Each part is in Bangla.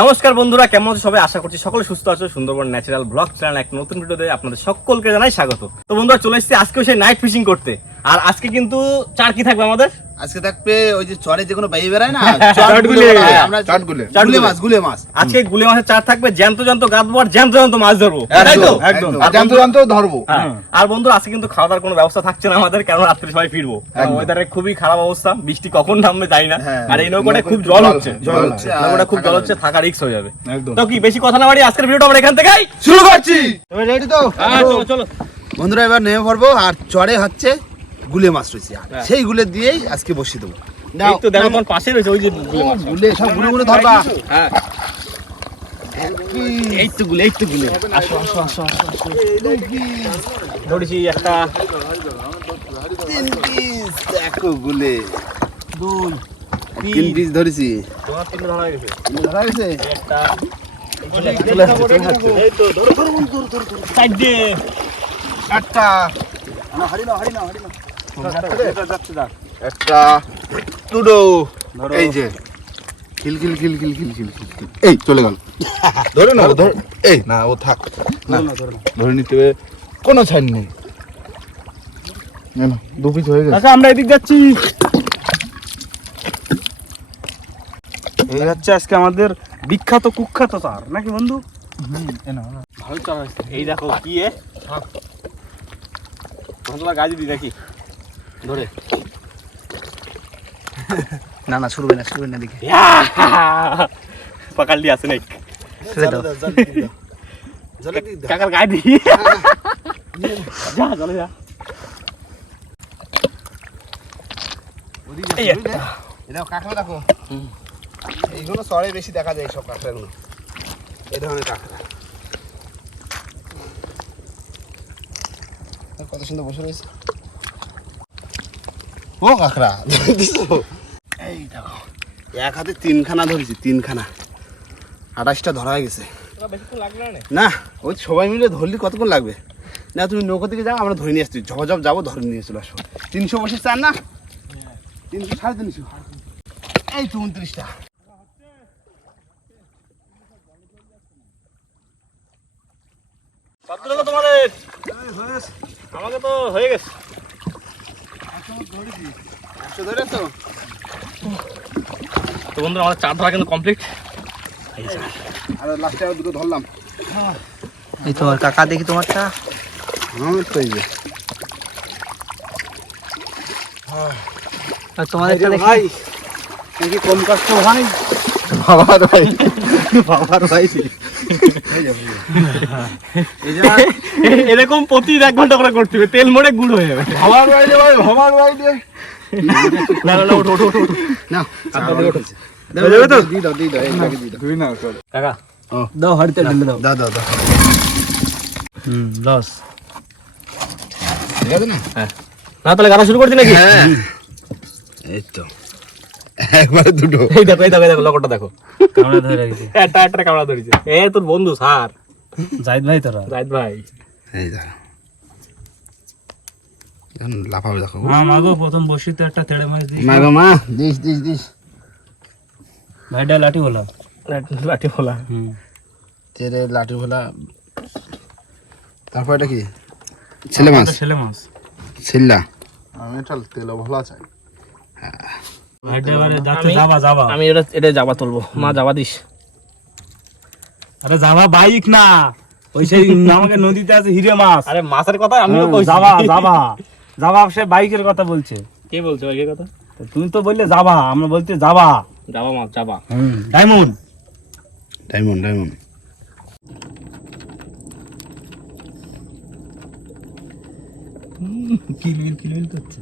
নমস্কার বন্ধুরা, কেমন আছো সবাই? আশা করছি সকলে সুস্থ আছো। সুন্দরবন ন্যাচারাল ব্লগ চ্যানেল এক নতুন ভিডিওতে আপনাদের সকলকে জানাই স্বাগত। তো বন্ধুরা, চলে এসেছি আজকেও সেই নাইট ফিশিং করতে। আর আজকে কিন্তু চার কি থাকবে আমাদের? আজকে থাকবে ওই যে চরে যে কোনো বাইরে বেড়ায় না? চটগুলে। বলা হয়, আমরা চটগুলে। গুলে। মাছ গুলে মাছ। আজকে গুলে মাছের চার থাকবে জ্যান্ত জ্যান্ত গাঁদবো আর জ্যান্ত জ্যান্ত মাছ ধরবো। তাই তো? একদম। জানতো জানতো ধরবো। হ্যাঁ। আর বন্ধু আজকে কিন্তু খাওয়া দাওয়ার কোনো ব্যবস্থা থাকছে না আমাদের কেন রাত্রে সবাই ফিরবো। ওয়েদারের খুবই খারাপ অবস্থা বৃষ্টি কখন নামবে জানি না? হ্যাঁ। আর এই নৌকাটা খুব জল হচ্ছে। জল হচ্ছে, আর নৌকাটা খুব জল হচ্ছে থাকা রিক্স হয়ে যাবে। একদম। তো কি বেশি কথা না বাড়ি আজকের ভিডিওটা আমরা এখান থেকেই শুরু করছি। তুমি রেডি তো? হ্যাঁ চলো চলো। বন্ধুরা এবার নেমে পড়ব আর চরে হচ্ছে গুলে মাছ রয়েছে আর। হ্যাঁ। সেই গুলে দিয়েই আজকে বসিয়ে দেবো। এই তো দেখো তোমার পাশে রয়েছে ওই যে গুলে মাছ। গুলে সব গুলে গুলে ধরবা। হ্যাঁ এই তো গুলে এই তো গুলে। আসো আসো আসো আসো আসো। ধরেছি একটা। তিন পিস দেখো গুলে। দুই তিন পিস ধরেছি। তোমার তিনটে ধরা গেছে। ধরা গেছে একটা। এই তো, ধরো, ধরো, ধরো, ধরো, আচ্ছা, আজকে আমাদের বিখ্যাত কুখ্যাত তার নাকি বন্ধু? ভালো এই দেখো কি দি দেখি ধরে। না না ছুড়বে না ছুড়বে না দেখে পাকাল দিয়ে আসে নাই কাকার গায়ে দি। যা চলে যা। কাঁকড়া দেখো এইগুলো বেশি দেখা যায় সব কাঁকড়াগুলো। এই ধরনের কাঁকড়া। কত সুন্দর বসে রয়েছে। ও কাঁকড়া দিছো? এই দেখো। এক হাতে তিনখানা ধরেছি তিনখানা। আঠাশটা ধরা হয়ে গেছে। না ওই সবাই মিলে ধরলি কতক্ষণ লাগবে? না তুমি নৌকো থেকে যাও আমরা ধরে নিয়ে আসছি। ঝপঝপ যাব ধরে নিয়ে চলে আসব তিনশো বসে চান না? তিনশো সাড়ে তিনশো। এই তো উনত্রিশটা। আমাকে তো হয়ে গেছে। তো। তো বন্ধু আমাদের চার ধরা কিন্তু কমপ্লিট আর লাস্টে দুটো ধরলাম। এই তোমার কাকা দেখি তোমারটা। হ্যাঁ তো আর তোমাদেরটা দেখি। ভাই কম কষ্ট ভাই বাবার ভাই। বাবার ভাই। এরকম প্রতি এক ঘণ্টা করে করতে হবে তেল মরে গুড় হয়ে যাবে। আমার বাড়িতে ভাই আমার বাড়িতে না না ওঠো ওঠো ওঠো না? হ্যাঁ। না তাহলে গানা শুরু করছি নাকি? হ্যাঁ। এই তো। একবারে দুটো। এই দেখো এই দেখো দেখো লগটা দেখো। কামড়া ধরে রাখছে। একটা একটা কামড়া ধরেছে এ তোর বন্ধু স্যার। জাহিদ ভাই তোরা? জাহিদ ভাই। এই দাঁড়া এখন লাফাবে দেখো। মা মাগো প্রথম বসিতে একটা তেড়ে মাছ দিস মা গো মা দিস দিস দিস। ভাইটা লাঠি বলা লাঠি ফোলা হুম। তেরে লাঠি ভোলা তারপর এটা কি? ছেলে মাছ? ছেলে মাছ। ছিল্লা। আমি চল তেল ভালো এবারে যাচ্ছে আমি- আমি এটা তুলবো। মা যাবা দিস। আরে যাবা বাইক না। ওই সেই আমাকে নদীতে আছে হিরে মাছ। আরে মাছের কথা হুম, যাবা সে বাইকের কথা বলছে। কে বলছে ভাই কথা? তুমি তো বললে যাবা আমরা বলতে যাবা। যাবা মাছ যাবা। ডায়মন্ড। Diamond diamond. কিলবিল কিলবিল করছে।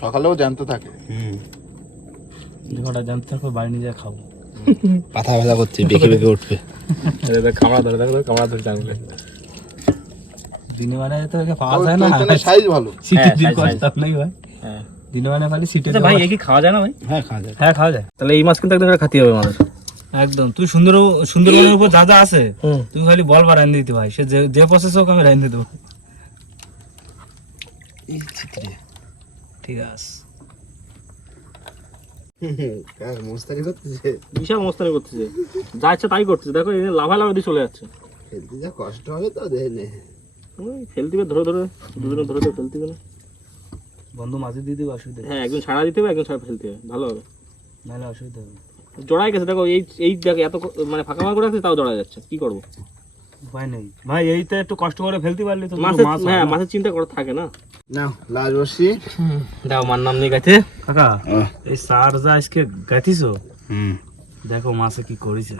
সকালেও জানতে থাকে। ঘোড়া জানতে থাকো বাড়ি নিয়ে যা খাব। পাথা ব্যথা করছে বেঁকে বেঁকে উঠবে। কামড়া ধরে দেখো কামড়া ধরে আঙুলে দিনে মানে তো একে পাওয়া যায় না? সাইজ ভালো। সিটি হ্যাঁ, দিন কষ্ট নাই ভাই। হ্যাঁ। দিনে মানে খালি সিটি ভাই এ খাওয়া যায় না ভাই? হ্যাঁ খাওয়া যায়। হ্যাঁ খাওয়া যায়। তাহলে এই মাছ কিন্তু একদম খাতে হবে আমাদের একদম। তুই সুন্দর সুন্দরবনের উপর যা যা আছে তুই খালি বল বা রান্ধে দিতে ভাই। সে যে প্রসেস হোক আমি রান্ধে দেবো। এই চিত্রে ঠিক আছে। মোস্তানি করতেছে। বিশাল মস্তানি করতেছে। যা ইচ্ছা তাই করতেছে। দেখো লাভা চলে যাচ্ছে। খেলতে যা কষ্ট হবে তো দেখে নে ফেলতে ধরে ধরে দুজনে ধরে ধরে ফেলতে হবে না। বন্ধু মাঝে দিয়ে দিবে অসুবিধা হ্যাঁ একজন ছাড়া দিতে হবে একজন ছাড়া ফেলতে হবে। ভালো হবে। নাহলে অসুবিধা হবে জড়াই গেছে দেখো এই এই দেখো এত মানে ফাঁকা ফাঁকা করে আছে তাও জড়া যাচ্ছে। কি করব? উপায় নেই। ভাই একটু কষ্ট করে ফেলতে পারলে তো মাছ হ্যাঁ মাছের চিন্তা করা থাকে না। নাও লাজ বসি দাও মার নাম নিয়ে গেছে। কাকা এই সার যা আজকে গাথিছো হুম। দেখো মাছে কি করেছে।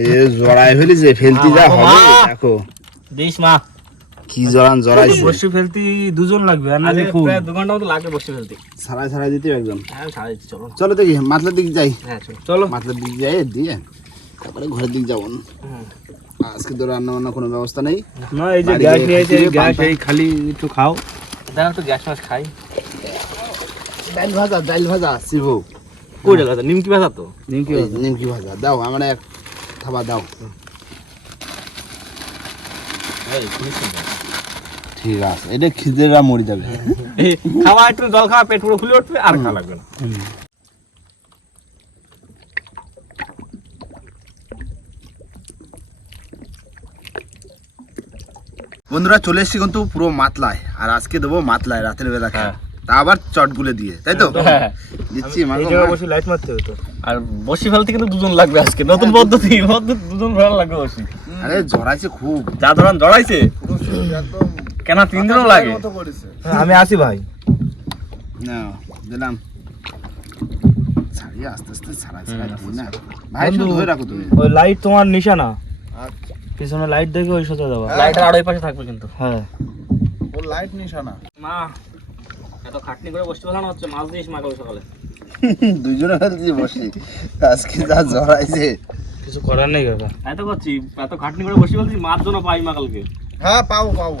এ জড়াই ফেলিছে ফেলতে যা হবে দেখো। দিস মা। কি জড়ান জড়াইছে বসে ফেলতে দুজন লাগবে আর আজকে নাহলে দু ঘণ্টা মতো লাগবে বসে ফেলতে। সারাই সারাই দিতে একদম। হ্যাঁ চলো। চলো দেখি মাতলার দিক যাই। হ্যাঁ চলো। মাতলার দিক যাই দিয়ে তারপরে ঘরের দিক যাব। আজকে তো রান্না বান্না কোনো ব্যবস্থা নেই। না এই যে গ্যাস গিয়ে নিয়েছে খিচুড়ি, গ্যাস এই খালি একটু খাও। দেখো একটু গ্যাস মাছ খাই। ডাল ভাজা ডাল ভাজা শিব। কই জায়গা নিমকি ভাজা তো? নিমকি নিমকি ভাজা। দাও আমার এক থাবা দাও। ঠিক আছে এটা খিদেরা মরে যাবে। খাওয়া একটু জল খাওয়া পেট পুরো ফুলে উঠবে আর খাওয়া লাগবে না। বন্ধুরা চলে এসেছি কিন্তু পুরো মাতলায় আর আজকে দেবো মাতলায় রাতের বেলা হ্যাঁ। তা আবার চটগুলো দিয়ে তাই তো? হ্যাঁ। দিচ্ছি। বসে লাইট মারতে হবে তো। আর বসি ফেলতে কিন্তু দুজন লাগবে আজকে নতুন পদ্ধতি পদ্ধতি দুজন ভালো লাগবে বসি। আরে জড়াইছে খুব। যা ধরান জড়াইছে। কেন তিনজনও লাগে? হ্যাঁ, আমি আসি ভাই। না দিলাম। ছাড়িয়ে আস্তে আস্তে ছাড়াই ছাড়াই না। ভাই ধরে রাখো তুমি। ওই লাইট তোমার নিশানা। পিছনে লাইট দেখে ওই সাথে দেওয়া লাইটার ওই পাশে থাকবে কিন্তু। হ্যাঁ। মা এত খাটনি করে বসতে বসানো হচ্ছে মাছ দিয়েছি মা কাল সকালে। দুজনে ফেলছি বসি আজকে যা জড়াইছে কিছু করার নেই কাকা এত করছি এত খাটনি করে বসি বলছি মাছ জন্য পাই মা কালকে। হ্যাঁ পাও তুমি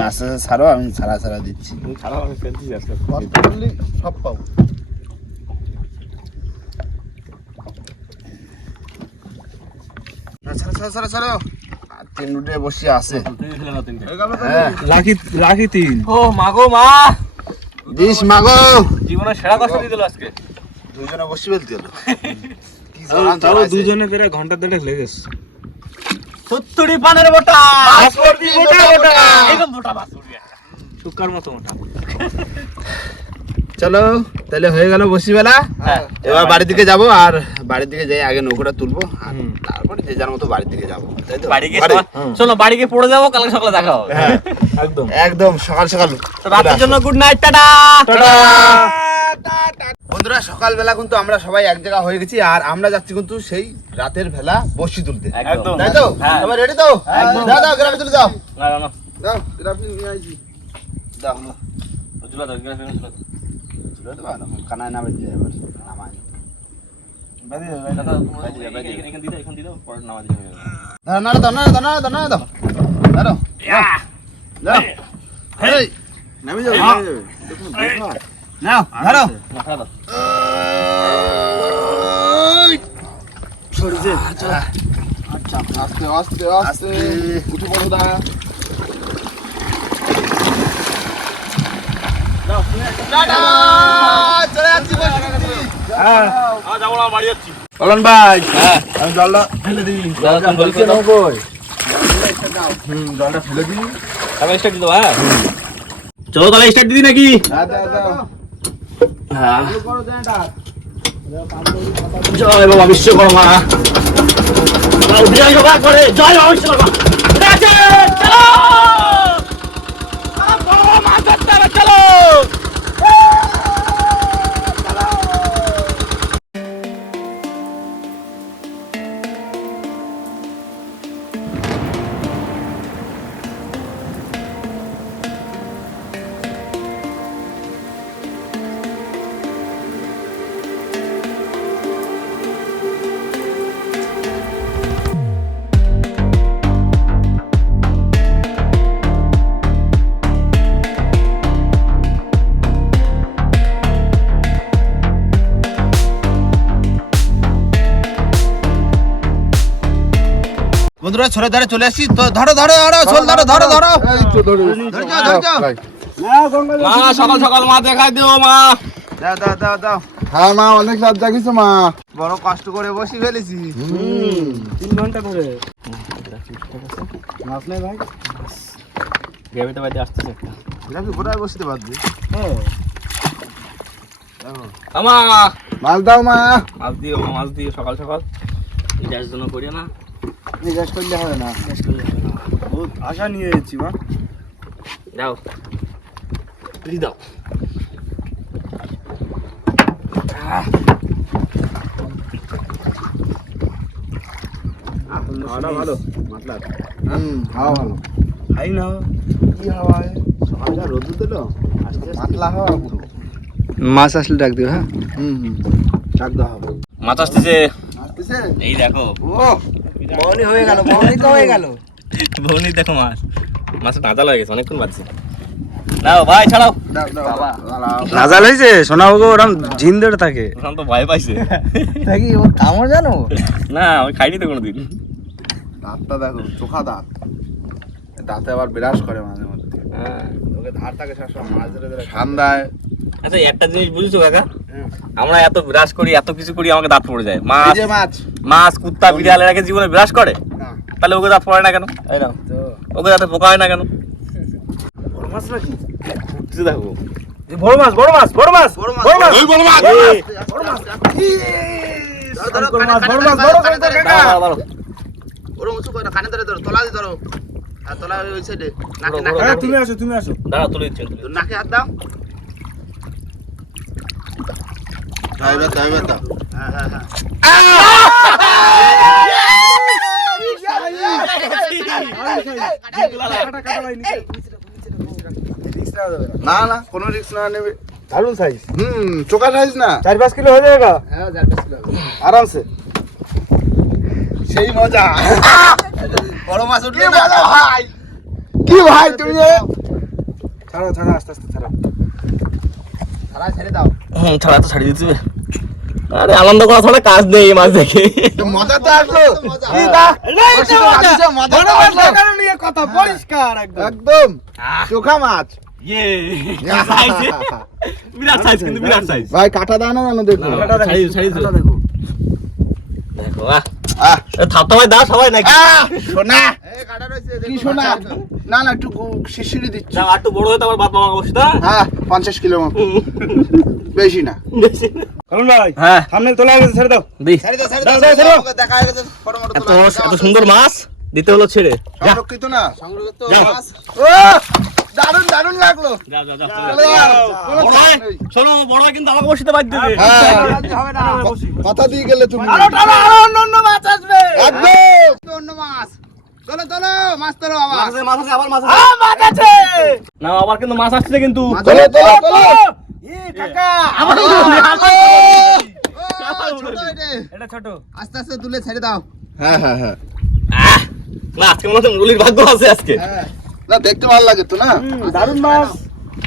আস্তে আস্তে ছাড়ো আমি ছাড়া ছাড়া দিচ্ছি। খারাপ আমি ফেলছি আজকে। না, ছাড়ো তিন বসে আছে। হ্যাঁ। লাকি লাকি তিন। ও মা গো মা। দিস মাগো জীবনের সেরা কষ্ট দিয়ে দিল আজকে? দুজনে বসে ফেলতে হলো। কি তাও। দুজনে প্রায় ঘণ্টা দেড়েক লেগেছে সত্তরি পানের মোটা মোটা। একদম মোটা মাছ শুকার মতো মোটা। চলো তাহলে হয়ে গেল বসি বেলা হ্যাঁ এবার বাড়ির দিকে যাব। আর বাড়ির দিকে যাই আগে নৌকোটা তুলবো আর তারপরে যে যার মতো বাড়ির দিকে যাব চলো তো? বাড়ি গিয়ে বাড়ি। সকাল- শোনো বাড়ি গিয়ে পড়ে যাব কালকে সকালে দেখা হবে। হ্যাঁ একদম। একদম সকাল সকাল। রাতের জন্য গুড নাইট টাটা! বন্ধুরা সকালবেলা কিন্তু আমরা সবাই এক জায়গা হয়ে গেছি আর আমরা যাচ্ছি কিন্তু সেই রাতের বেলা বসি তুলতে। একদম। তাই তো? হ্যাঁ। রেডি তো? দাও দাও গ্রামে তুলে দাও। না না না। দাও গ্রামে নিয়ে আইছি দাও দাও। গ্যাস তুলে দেবা না। কানায় নামে দিয়ে এবার নামাই খাওয়া দাও। আস্তে আস্তে আস্তে। উঠে পড়ো দা যাচ্ছি আ, যাব না, বাড়ি ভাই আমি জলটা ফেলে দিই। হুম জলটা ফেলে দিই। দিয়ে দেবো, হ্যাঁ? চলো তাহলে স্টার্ট দিদি নাকি? হ্যাঁ। জয় বাবা বিশ্বকর্মা। জয় বাবা। করে জয় বাবা বিশ্বকর্মা। বন্ধুরা ছোট ধারে চলে আসছি তো ধরো ধরো ধরো শোল ধরো ধরো ধরো। এই তো ধরে। ধরে যাও, ধরে যাও। ভাই, মা সকাল সকাল মা দেখাই দিও মা। দাও দাও দাও দাও। হ্যাঁ মা অনেক রাত জাগিছো মা। বড় কষ্ট করে বসি ফেলেছি। তিন ঘণ্টা ধরে। মাছ নেই ভাই? গ্রাভিতে বাইতে আসতেছে একটা। দেখি কোথায় বসতে পারবি? আমা! মাছ দাও মা। মাছ দিও মাছ দিও সকাল সকাল। এটার জন্য করি না। করলে হবে না। বহুত আশা নিয়ে এসেছি মা। যাও তুই দাও। খাওয়াটা ভালো মাতলা। হুম ভালো। খাই না। কি হাওয়া সকালটা রোদ দিল? পাতলা হাওয়া পুরো মাছ আসলে ডাক দিও হ্যাঁ? হুম হুম। ডাক দেওয়া হবে। মাছ আসতেছে। আসতেছে? এই দেখো। ও! বউনি হয়ে গেল বউনি তো হয়ে গেল। বউনি দেখো মাছ। মাছ নাজাল হয়ে গেছে অনেকক্ষণ বাজছে নাও ভাই ছাড়াও। দাও দাও দাঁড়াও। নাজাল হয়েছে? সোনাবাবু ওরম ঝিন্দের থাকে। ওখান তো ভয় পাইছে। দেখি ওর কামড় জানো? না আমি খাইনি তো কোনোদিন। দাঁতটা দেখো চোখা দাঁত। দাঁতে আবার বিরাজ করে মাঝে মধ্যে। হ্যাঁ। ওকে ধার থাকে সবসময় মাছ ধরে ধরে ঠান্ডায় আচ্ছা একটা জিনিস বুঝেছ কাকা? আমরা এত বিরাজ করি এত কিছু করি আমাকে দাঁত পড়ে যায়। মাছ মাছ। মাছ কুত্তা বিড়াল এর আগে জীবনে বিরাজ করে? তাহলে ওকে দাঁত পড়ে না কেন? এই নাও। ওকে দাঁতে পোকা হয় না কেন? বড় মাছ নাকি? দেখো বড় মাছ বড় মাছ বড় মাছ বড় মাছ, বড় মাছ। বড় না। হ্যাঁ তুমি আসো তুমি আসো। দাঁড়াও তুলে দিচ্ছি তুলে দিচ্ছি। নাকে হাত দাও। দাও হ্যাঁ হ্যাঁ হ্যাঁ না না কোনো রিস্ক না নেবে। দারুণ সাইজ হুম চোখা সাইজ না। চার পাঁচ কিলো হয়ে যাবে হ্যাঁ আরামসে। সেই মজা। বড় মাছ উঠলে ভাই? কি ভাই তুমি এ? ছাড়া ছাড়া আস্তে আস্তে ছাড়া। হুম ছাড়া তো ছাড়িয়ে দিতে আরে আনন্দ করা ছাড়া কাজ নেই এই মাছ দেখে। মজা তো আসলো। তো কথা পরিষ্কার একদম। একদম। চোখা মাছ। ইয়ে। বিরাট সাইজ কিন্তু বিরাট সাইজ ভাই কাটা দাও না দেখো। দেখো। দেখো আহ আহ থাপটা ভাই দাও সবাই নাকি? সোনা। এই কাটা রয়েছে কি সোনা? না একটু শিশিরি দিচ্ছি। একটু বড় হয়ে বাপ মামা বসে হ্যাঁ পঞ্চাশ কিলো বেশি এত সুন্দর মাছ দিতে হলো ছেড়ে। সংরক্ষিত না। সংরক্ষিত মাছ। দারুণ দারুণ লাগল। চলে বড় হয়, কিন্তু আমাকে বসিতে বাদ দেবে হ্যাঁ। কথা দিয়ে গেলে তুমি অন্য অন্য মাছ আসবে। একদম অন্য মাছ। চলো চলো মাছ ধরো আবার। মাছ আছে, মাছ আছে, মাছ আছে। না আবার কিন্তু মাছ আসছে কিন্তু। চলো চলো চলো। আবার ও, ছোট এটা। এটা ছোট। আস্তে আস্তে তুলে ছেড়ে দাও। হ্যাঁ হ্যাঁ হ্যাঁ। আজকে মনে হচ্ছে মুরলির ভাগ্য আছে আজকে। না দেখতে ভালো লাগে তো না? দারুণ মাছ।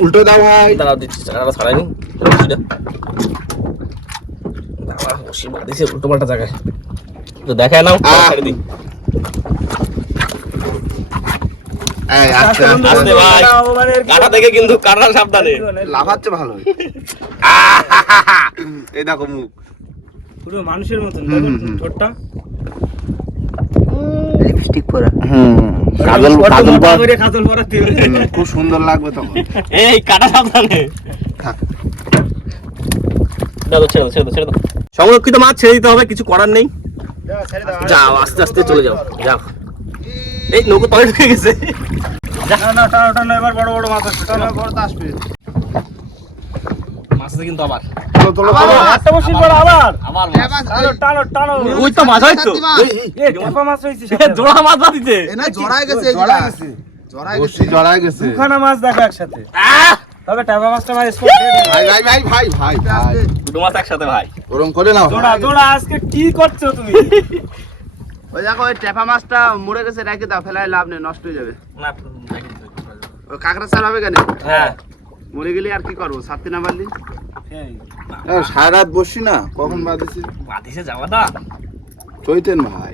উল্টো দাও ভাই। দাঁড়াও দিচ্ছি চাকাটা ছাড়াইনি বাবা বসি বাঁধিছে উল্টো পাল্টা জায়গায়। তো দেখায় নাও ছেড়ে দিই। এই আস্তে ভাই কাটা থেকে কিন্তু কাটা সাবধানে। লাফাচ্ছে ভালো এই দেখো মুখ। পুরো মানুষের মতন। ঠোঁটটা। লিপস্টিক পরা। হুম। কাজল কাজল পর করে কাজল পরাতে খুব সুন্দর লাগবে তখন। এই কাটা সাবধানে থাক। দাও দাও, ছেড়ে দাও ছেড়ে দাও ছেড়ে দাও। সংরক্ষিত মাছ ছেড়ে দিতে হবে কিছু করার নেই। যাও আস্তে আস্তে চলে যাও যাও। এই নৌকো তলে ঢুকে গেছে। না না ওটা না এবার বড় বড় মাছ আছে টানো। বড় তো আসবে মাছ আছে কিন্তু আবার। তোলো তোলো তোলো। একটা বসি বড় আবার আবার টানো টানো টানো। ওই তো মাছ তো। সাতটি মাছ। এ টেপা মাছ হইছে জোড়া মাছ বাঁধিছে না জড়ায় গেছে জড়ায় গেছে। জড়ায় গেছে। জড়ায় গেছে। দুখানা মাছ দেখো একসাথে। তবে টেপা মাছটা ভাই স্পট ভাই ভাই ভাই ভাই ভাই ভাই। দুটো মাছ একসাথে ভাই। ওরম করে নাও। জোড়া জোড়া আজকে কি করছ তুমি? ওই দেখো ওই টেপা মাছটা মরে গেছে রেখে দাও ফেলায় লাভ নেই নষ্ট হয়ে যাবে। না ওই কাঁকড়া ছাড় হবে কেন? হ্যাঁ। মরে গেলে আর কি করব? সাতটি না পারলি? সারা রাত বসি না কখন বাঁধিছি বাঁধিছে যাওয়াটা চৈতেন ভাই।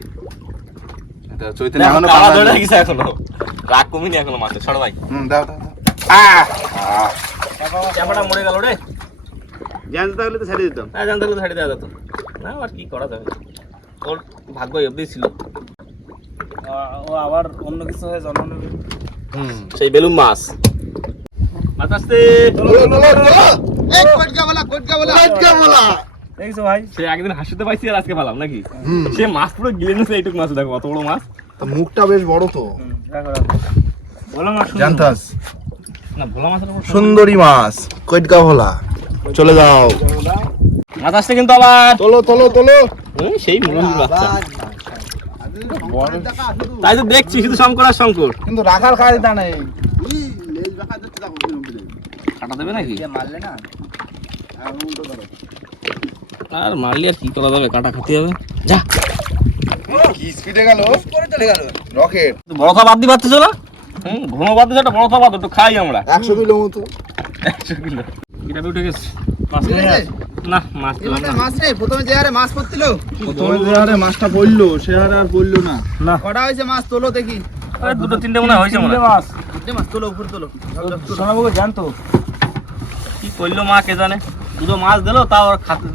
এটা চৈতেন এখনও পালা ধরে। গেছে এখনও। রাগ কমিনি এখনও মাছের সর ভাই। হুম দাও দাও! চাপাটা মরে গেল রে। জ্যান্ত থাকলে তো ছেড়ে দিতাম। না জানতে হলে ছাড়ি দেওয়া যেত। না আর কি করা যাবে? ওর ভাগ্য অব্দি ছিল। ও আবার অন্য কিছু হয়ে জন্ম নেবে। সেই বেলুন মাছ। মাছ আসতে কটকা বলা কটকা বলা। কটকা বলা। দেখছ ভাই সে একদিন হাসিতে পাইছি আর আজকে পালাম নাকি? সে মাছ পুরো গিলে নিয়েছে এইটুকু মাছ দেখো অত বড় মাছ। তা মুখটা বেশ বড় তো। জানতাস? না ভোলা সুন্দরী মাছ কইটকা ভোলা। চলে যাও। মাছ আসছে কিন্তু আবার তোলো তোলো তোলো। সেই মুরগির বাচ্চা। তাই তো দেখছি শুধু শঙ্কর আর শঙ্কর। কিন্তু রাখার কায়দা নেই লেজ বাঁকা যাচ্ছে দেখো কিরম কিরম। কাটা দেবে নাকি? মারলে না? আর উল্টো করো। আর মারলি আর কি করা যাবে? কাটা খাতে হবে। যা। কি স্পিডে গেল? রকেট বড় বাদ দিয়ে পারতেছো না? হুম ঘন বাদ দিয়ে একটা বড় বাদ একটু খাই আমরা। একশো কিলো মতো। একশো কিলো। এটা উঠে গেছে মাছ। না? না নেই প্রথমে যে হারে মাছ পড়ছিল। প্রথমে যে হারে মাছটা পড়ল সে হারে আর পড়ল না। না। কটা হয়েছে মাছ তোলো দেখি। দুটো তিনটে মনে হয়েছে মনে হয়। মাছ। তিনটে মাছ তোলো উপরে তোলো। সোনাবাবু জানতো কি করল মা কে জানে দুটো মাছ দিলো তাও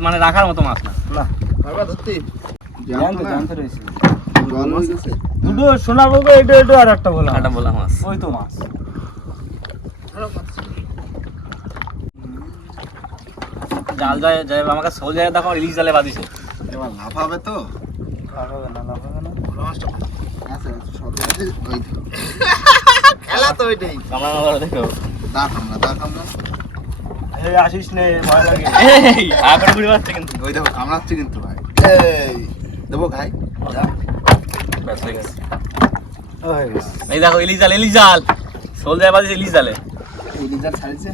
মানে রাখার মতো মাছ না। না। ধরতে? জানতো জানতো রয়েছে। জল গেছে? দুটো সোনাবাবু এটা এটা আর একটা বলা কাটা বলা মাছ। ওই তো মাছ। জাল যায় যায় আমাকে সোল যায় দেখো ইলিশ জালে বাঁধিছে। এবার লাফাবে তো? লাফাবে না লাফাবে না। সব আছে, ওই তো। খেলা তো ওইটাই। কামড়া মারা দেখো দাগ আমরা দাগ আমরা এই আসিস নে ভয় লাগে। এই আবার কিন্তু। ওই দেখো কামড়াচ্ছে কিন্তু ভাই। এই। দেবো খাই। ব্যাস হয়ে গেছে। এই দেখো ইলিশ জাল ইলিশ জাল সোল যায় বাঁধিছে ইলিশ জালে এই লিজার ছাড়িছে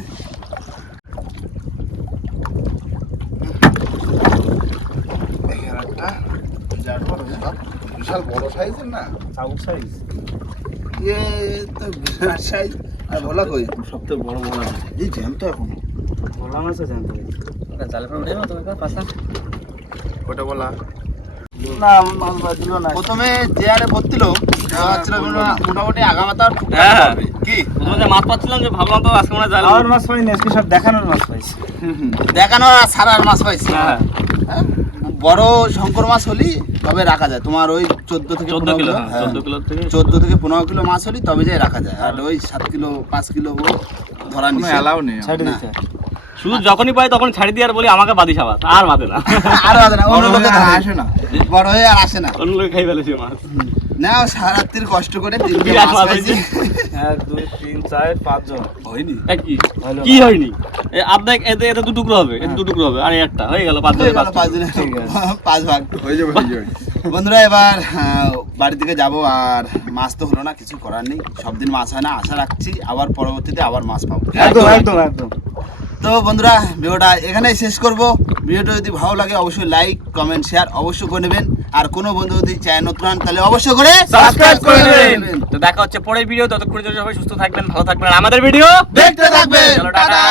বিশাল বড় সাইজের না। চাউক সাইজ। তো আর কই? সবথেকে বড় বড় এই জ্যান্ত এখন। বলা জালে পাশা। ওটা বলা। না মাছ বাজলো না। প্রথমে যে হচ্ছিল মোটামুটি আগামাতা হ্যাঁ। কি? প্রথমে মাছ পাচ্ছিলাম যে ভাবলাম তো আজকে মনে জাল খাওয়ার মাছ পাইনি আজকে সব দেখানোর মাছ পাইছি। দেখানো আর সারার মাছ পাইছি। হ্যাঁ। হ্যাঁ? বড় শঙ্কর মাছ হলি তবে রাখা যায়। তোমার ওই চোদ্দ থেকে চোদ্দ পনেরো কিলো কিলো? হ্যাঁ হ্যাঁ। চোদ্দ থেকে পনেরো কিলো মাছ হলি তবে যাই রাখা যায়। আর ওই সাত কিলো পাঁচ কিলো ও ধরা কোনো নিষেধ। অ্যালাউ নেই। শুধু যখনই পাই তখন ছাড়ি দিয়ে আর বলি আমাকে বাদি সাবাস আর বাদে না। আর বাদে না অন্য লোকে। আসে না। বড় হয়ে আর আসে না। অন্য লোকে খাই ফেলেছি মাছ। না ও সারাত্রির কষ্ট করে তিনটে মাছ এক দুই তিন চার পাঁচজন হয়নি। কি? কি হয়নি? আর্ধেক এতে এতে দু টুকরো হবে। এতে দু টুকরো হবে আর একটা। হয়ে গেল পাঁচ হয়ে পাঁচ পাঁচ দিনে পাঁচ ভাগ। হয়ে যাবে হয়ে যাবে। বন্ধুরা এবার আহ, বাড়ি থেকে যাব আর মাছ তো হলো না কিছু করার নেই। সব দিন মাছ হয় না আশা রাখছি আবার পরবর্তীতে আবার মাছ পাবো। একদম একদম একদম তো বন্ধুরা ভিডিওটা এখানেই শেষ করব। ভিডিওটা যদি ভালো লাগে অবশ্যই লাইক কমেন্ট শেয়ার অবশ্যই করে নেবেন। আর কোন বন্ধু যদি চায় নতুন হন তাহলে অবশ্যই করে সাবস্ক্রাইব করে নেবেন। দেবেন তো দেখা হচ্ছে পরের ভিডিও ততক্ষণ সবাই সুস্থ থাকবেন ভালো থাকবেন আর আমাদের ভিডিও দেখতে থাকবেন চলো। টাটা